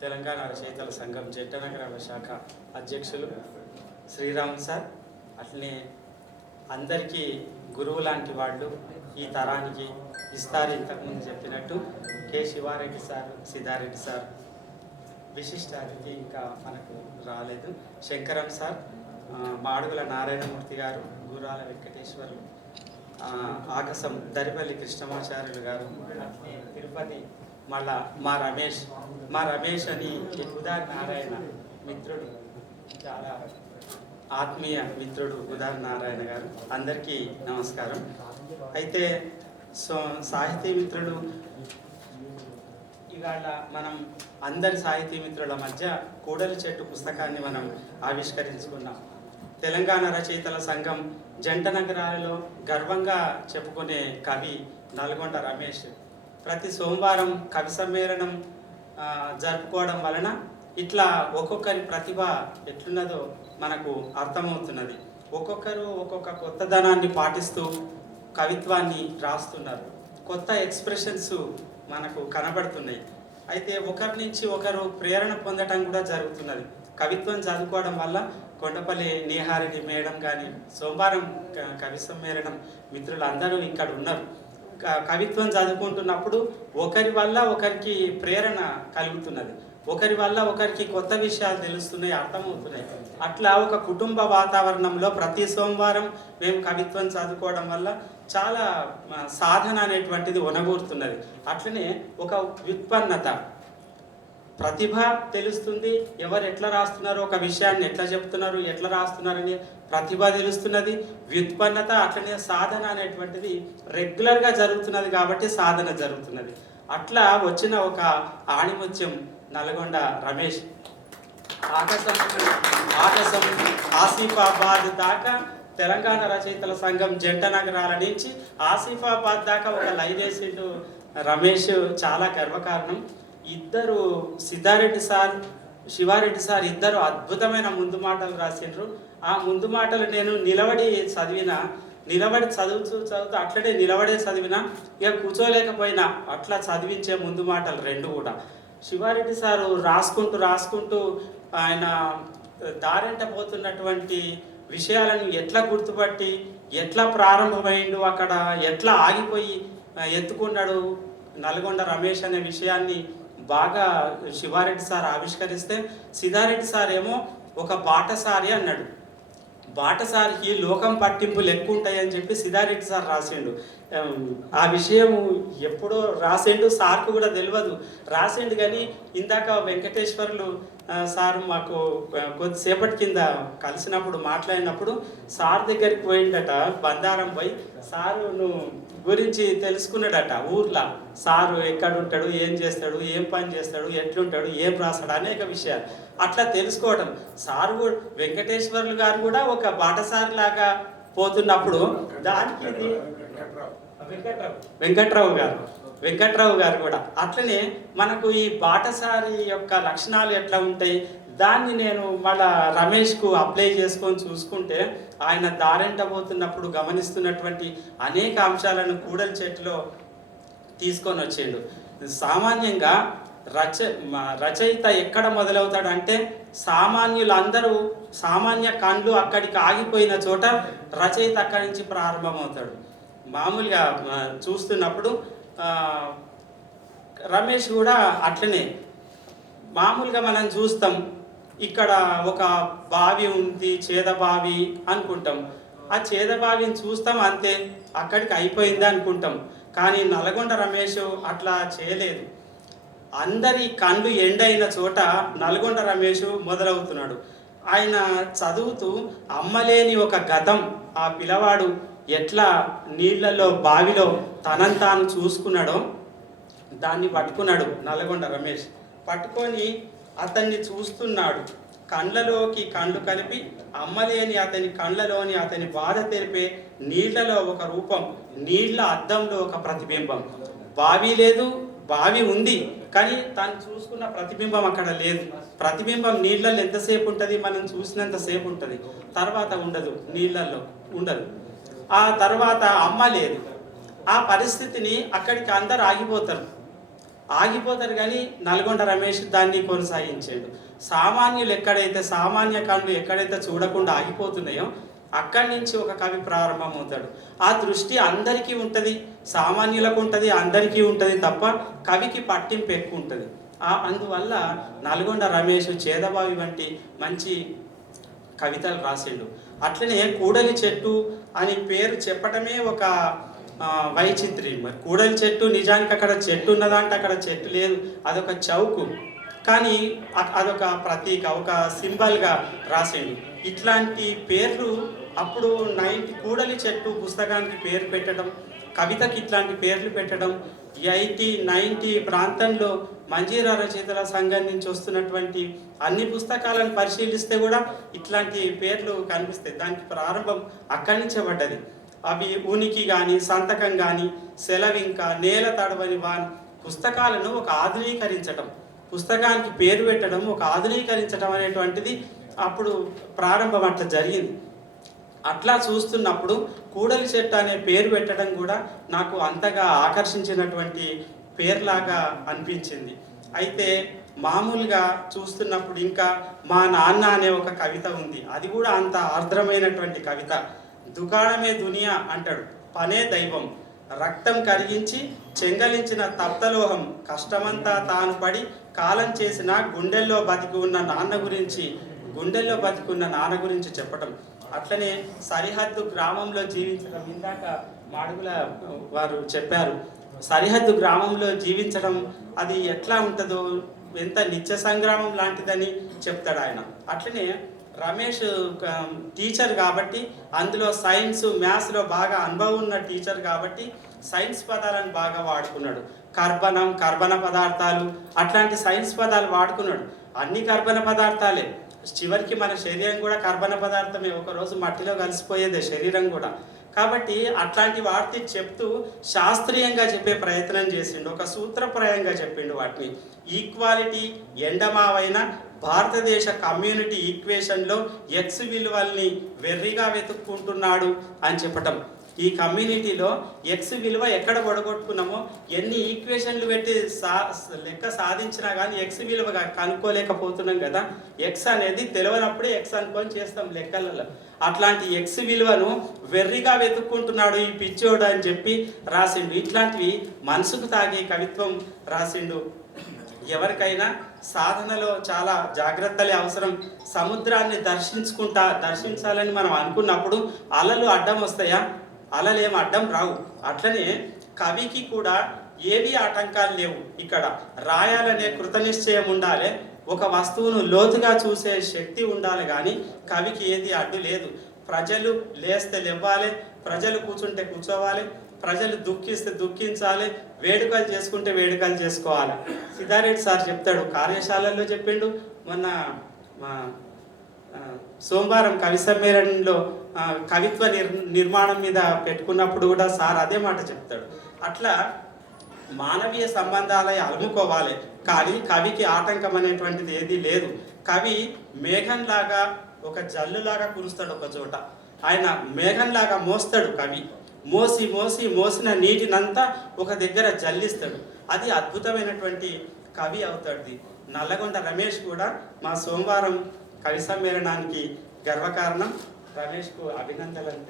తెలంగాణ రచయితల సంఘం జట్టనగర శాఖ అధ్యక్షులు శ్రీరామ్ సార్, అట్లనే అందరికీ గురువు లాంటి వాళ్ళు ఈ తరానికి ఇస్తారు. ఇంతకుముందు చెప్పినట్టు K Sivareddy sir, Siddhareddy sir, విశిష్ట అతిథి ఇంకా మనకు రాలేదు. శంకరం సార్, మాడుగుల నారాయణమూర్తి గారు, గురాల వెంకటేశ్వరు, ఆకసం దరిపల్లి కృష్ణమాచార్యులు గారు, అట్లే తిరుపతి మళ్ళా మా రమేష్ అని ఉదార్ నారాయణ మిత్రుడు, చాలా ఆత్మీయ మిత్రుడు ఉదార్ నారాయణ గారు, అందరికీ నమస్కారం. అయితే సాహితీ మిత్రులు ఇవాళ మనం అందరి సాహితీ మిత్రుల మధ్య కూడలి చెట్టు పుస్తకాన్ని మనం ఆవిష్కరించుకున్నాం. తెలంగాణ రచయితల సంఘం జంట నగరాలలో గర్వంగా చెప్పుకునే కవి నల్గొండ రమేష్. ప్రతి సోమవారం కవి సమ్మేళనం జరుపుకోవడం వలన ఇట్లా ఒక్కొక్కరి ప్రతిభ ఎట్లున్నదో మనకు అర్థమవుతున్నది. ఒక్కొక్కరు ఒక్కొక్క కొత్తదనాన్ని పాటిస్తూ కవిత్వాన్ని రాస్తున్నారు. కొత్త ఎక్స్ప్రెషన్స్ మనకు కనబడుతున్నాయి. అయితే ఒకరి నుంచి ఒకరు ప్రేరణ పొందటం కూడా జరుగుతున్నది. కవిత్వం చదువుకోవడం వల్ల కొండపల్లి నేహారెడ్డి మేడం కానీ, సోమవారం కవి సమ్మేళనం మిత్రులు అందరూ ఇక్కడ ఉన్నారు. కవిత్వం చదువుకుంటున్నప్పుడు ఒకరి వల్ల ఒకరికి ప్రేరణ కలుగుతున్నది, ఒకరి వల్ల ఒకరికి కొత్త విషయాలు తెలుస్తున్నాయి, అర్థమవుతున్నాయి. అట్లా ఒక కుటుంబ వాతావరణంలో ప్రతి సోమవారం మేము కవిత్వం చదువుకోవడం వల్ల చాలా సాధన అనేటువంటిది ఒనగూరుతున్నది. అట్లనే ఒక వ్యుత్పన్నత, ప్రతిభ తెలుస్తుంది. ఎవరు ఎట్లా రాస్తున్నారు, ఒక విషయాన్ని ఎట్లా చెప్తున్నారు, ఎట్లా రాస్తున్నారని ప్రతిభ తెలుస్తున్నది. వ్యుత్పన్నత, అట్లనే సాధన అనేటువంటిది రెగ్యులర్గా జరుగుతున్నది కాబట్టి సాధన జరుగుతున్నది. అట్లా వచ్చిన ఒక ఆణిముత్యం నల్గొండ రమేష్. ఆకాశం ఆసిఫాబాద్ దాకా తెలంగాణ రచయితల సంఘం జంట నగరాల నుంచి ఆసిఫాబాద్ దాకా ఒక లైన్ వేసిండు రమేష్. చాలా గర్వకారణం. ఇద్దరు సిద్ధారెడ్డి సార్, శివారెడ్డి సార్ ఇద్దరు అద్భుతమైన ముందు మాటలు రాసిండ్రు. ఆ ముందు మాటలు నేను నిలబడి చదువుతూ అట్లనే నిలబడే చదివినా, ఇక కూర్చోలేకపోయినా అట్లా చదివించే ముందు మాటలు రెండు కూడా. శివారెడ్డి సారు రాసుకుంటూ ఆయన దారింట పోతున్నటువంటి విషయాలను ఎట్లా గుర్తుపట్టి, ఎట్లా ప్రారంభమైండు, అక్కడ ఎట్లా ఆగిపోయి ఎత్తుకున్నాడు నల్గొండ రమేష్ అనే విషయాన్ని బాగా శివారెడ్డి సార్ ఆవిష్కరిస్తే, సిద్ధారెడ్డి సార్ ఏమో ఒక బాటసారి అన్నాడు. బాటసారికి లోకం పట్టింపులు ఎక్కువ ఉంటాయని చెప్పి సిద్ధారెడ్డి సార్ రాసిండు. ఆ విషయం ఎప్పుడో రాసిండు, సార్కు కూడా తెలియదు. రాసిండు కానీ ఇందాక వెంకటేశ్వర్లు సార్ మాకు కొద్దిసేపటి కింద కలిసినప్పుడు మాట్లాడినప్పుడు సార్ దగ్గరికి పోయిండట, బందారం పోయి సారు గురించి తెలుసుకున్నాడట. ఊర్లో సారు ఎక్కడ ఉంటాడు, ఏం చేస్తాడు, ఏం పని చేస్తాడు, ఎట్లుంటాడు, ఏం రాస్తాడు అనేక విషయాలు అట్లా తెలుసుకోవడం. సారు కూడా వెంకటేశ్వర్లు గారు కూడా ఒక బాటసారి లాగా పోతున్నప్పుడు దానికి వెంకట్రావు గారు కూడా అట్లనే మనకు ఈ బాటసారి యొక్క లక్షణాలు ఎట్లా ఉంటాయి, దాన్ని నేను మళ్ళా రమేష్కు అప్లై చేసుకొని చూసుకుంటే ఆయన దారెంట పోతున్నప్పుడు గమనిస్తున్నటువంటి అనేక అంశాలను కూడలి చెట్టులో తీసుకొని వచ్చేడు. సామాన్యంగా రచయిత ఎక్కడ మొదలవుతాడంటే, సామాన్యులందరూ సామాన్య కళ్ళు అక్కడికి ఆగిపోయిన చోట రచయిత అక్కడి నుంచి ప్రారంభమవుతాడు. మామూలుగా చూస్తున్నప్పుడు రమేష్ కూడా అట్లనే. మామూలుగా మనం చూస్తాం, ఇక్కడ ఒక బావి ఉంది, చేదబావి అనుకుంటాం. ఆ చేదబావిని చూస్తాం, అంతే, అక్కడికి అయిపోయింది అనుకుంటాం. కానీ నల్గొండ రమేష్ అట్లా చేయలేదు. అందరి కళ్ళు ఎండైన చోట నల్గొండ రమేష్ మొదలవుతున్నాడు. ఆయన చదువుతూ అమ్మలేని ఒక గతం, ఆ పిల్లవాడు ఎట్లా నీళ్లలో బావిలో తనని తాను చూసుకున్నాడో దాన్ని పట్టుకున్నాడు నల్గొండ రమేష్. పట్టుకొని అతన్ని చూస్తున్నాడు. కళ్ళలోకి కళ్ళు కలిపి అమ్మలేని అతని కళ్ళలోని అతని బాధ తెలిపే నీళ్లలో ఒక రూపం, నీళ్ల అద్దంలో ఒక ప్రతిబింబం. బావి లేదు, బావి ఉంది, కానీ తను చూసుకున్న ప్రతిబింబం అక్కడ లేదు. ప్రతిబింబం నీళ్ళల్లో ఎంతసేపు ఉంటుంది, మనం చూసినంతసేపు ఉంటుంది, తర్వాత ఉండదు, నీళ్ళల్లో ఉండదు. ఆ తర్వాత అమ్మ లేదు. ఆ పరిస్థితిని అక్కడికి అందరు ఆగిపోతారు. ఆగిపోతారు కానీ నల్గొండ రమేష్ దాన్ని కొనసాగించాడు. సామాన్యులు ఎక్కడైతే సామాన్య కళ్ళు ఎక్కడైతే చూడకుండా ఆగిపోతున్నాయో అక్కడి నుంచి ఒక కవి ప్రారంభమవుతాడు. ఆ దృష్టి అందరికీ ఉంటుంది, సామాన్యులకు ఉంటుంది, అందరికీ ఉంటుంది తప్ప కవికి పట్టింపు ఎక్కువ ఉంటుంది. అందువల్ల నల్గొండ రమేష్ చేదబావి వంటి మంచి కవితలు రాసిండు. అట్లనే కూడలి చెట్టు అని పేరు చెప్పటమే ఒక వైచిత్ర్యం. మరి కూడలి చెట్టు నిజానికి అక్కడ చెట్టు ఉన్నదంటే అక్కడ చెట్టు లేదు, అదొక చౌకు, కానీ అదొక ప్రతీక, ఒక సింబల్గా రాసిండు. ఇట్లాంటి పేర్లు అప్పుడు కూడలి చెట్టు పుస్తకానికి పేరు పెట్టడం, కవితకి ఇట్లాంటి పేర్లు పెట్టడం 80, 90 ప్రాంతంలో మంజీరా రచయితల సంఘం నుంచి వస్తున్నటువంటి అన్ని పుస్తకాలను పరిశీలిస్తే కూడా ఇట్లాంటి పేర్లు కనిపిస్తాయి. దానికి ప్రారంభం అక్కడి నుంచే పడ్డది. అవి ఉనికి కానీ, సంతకం కానీ, సెలవింక, నేల తడవని వాన్ పుస్తకాలను ఒక ఆధునీకరించడం, పుస్తకానికి పేరు పెట్టడం, ఒక ఆధునీకరించడం అనేటువంటిది అప్పుడు ప్రారంభం అట్లా జరిగింది. అట్లా చూస్తున్నప్పుడు కూడలి చెట్టు అనే పేరు పెట్టడం కూడా నాకు అంతగా ఆకర్షించినటువంటి పేర్లాగా అనిపించింది. అయితే మామూలుగా చూస్తున్నప్పుడు ఇంకా మా నాన్న అనే ఒక కవిత ఉంది. అది కూడా అంత ఆర్ద్రమైనటువంటి కవిత. దుకాణమే దునియా అంటాడు, పనే దైవం, రక్తం కరిగించి చెంగలించిన తప్తలోహం, కష్టమంతా తాను పడి కాలం చేసిన గుండెల్లో బతికి ఉన్న నాన్న గురించి చెప్పటం. అట్లనే సరిహద్దు గ్రామంలో జీవించడం, ఇందాక మాడుగుల వారు చెప్పారు, సరిహద్దు గ్రామంలో జీవించడం అది ఎట్లా ఉంటుందో, ఎంత నిత్య సంగ్రామం లాంటిదని చెప్తాడు ఆయన. అట్లనే రమేష్ టీచర్ కాబట్టి, అందులో సైన్స్ మ్యాథ్స్లో బాగా అనుభవం ఉన్న టీచర్ కాబట్టి సైన్స్ పదాలను బాగా వాడుకున్నాడు. కర్బన పదార్థాలు అట్లాంటి సైన్స్ పదాలు వాడుకున్నాడు. అన్ని కర్బన పదార్థాలే, చివరికి మన శరీరం కూడా కర్బన పదార్థమే, ఒకరోజు మట్టిలో కలిసిపోయేదే శరీరం కూడా. కాబట్టి అట్లాంటి వాటిని చెప్తూ శాస్త్రీయంగా చెప్పే ప్రయత్నం చేసిండు, ఒక సూత్రప్రాయంగా చెప్పిండు వాటిని. ఈక్వాలిటీ ఎండమావైన భారతదేశ కమ్యూనిటీ ఈక్వేషన్లో ఎక్స్ విలువల్ని వెర్రిగా వెతుక్కుంటున్నాడు అని చెప్పటం. ఈ కమ్యూనిటీలో ఎక్స్ విలువ ఎక్కడ పొడగొట్టుకున్నామో, ఎన్ని ఈక్వేషన్లు పెట్టి లెక్క సాధించినా కానీ ఎక్స్ విలువ కనుక్కోలేకపోతున్నాం కదా. ఎక్స్ అనేది తెలియనప్పుడే ఎక్స్ అనుకొని చేస్తాం లెక్కలలో. అట్లాంటి ఎక్స్ విలువను వెర్రిగా వెతుక్కుంటున్నాడు ఈ పిచ్చోడు అని చెప్పి రాసిండు. ఇట్లాంటివి మనసుకు తాగే కవిత్వం రాసిండు. ఎవరికైనా సాధనలో చాలా జాగ్రత్తలే అవసరం. సముద్రాన్ని దర్శించాలని మనం అనుకున్నప్పుడు అలలు అడ్డం వస్తాయా? అలలేం అడ్డం రావు. అట్లనే కవికి కూడా ఏవి ఆటంకాలు లేవు. ఇక్కడ రాయాలనే కృతనిశ్చయం ఉండాలి, ఒక వస్తువును లోతుగా చూసే శక్తి ఉండాలి, కానీ కవికి ఏది అడ్డు లేదు. ప్రజలు లేస్తే లేవాలి, ప్రజలు కూర్చుంటే కూర్చోవాలి, ప్రజలు దుఃఖిస్తే దుఃఖించాలి, వేడుకలు చేసుకుంటే వేడుకలు చేసుకోవాలి. సిద్ధారెడ్డి సార్ చెప్తాడు, కార్యశాలల్లో చెప్పిండు. మొన్న సోమవారం కవి సమ్మేళనంలో కవిత్వ నిర్మాణం మీద పెట్టుకున్నప్పుడు కూడా సార్ అదే మాట చెప్తాడు. అట్లా మానవీయ సంబంధాలే అలుముకోవాలి, కానీ కవికి ఆటంకం అనేటువంటిది ఏది లేదు. కవి మేఘంలాగా, ఒక జల్లులాగా కురుస్తాడు ఒక చోట. ఆయన మేఘంలాగా మోస్తాడు. కవి మోసిన నీటినంతా ఒక దగ్గర జల్లిస్తాడు. అది అద్భుతమైనటువంటి కవి అవుతాడు. నల్లగొండ రమేష్ కూడా మా సోమవారం కవి సమ్మేళనానికి గర్వకారణం. రమేష్కు అభినందనలు.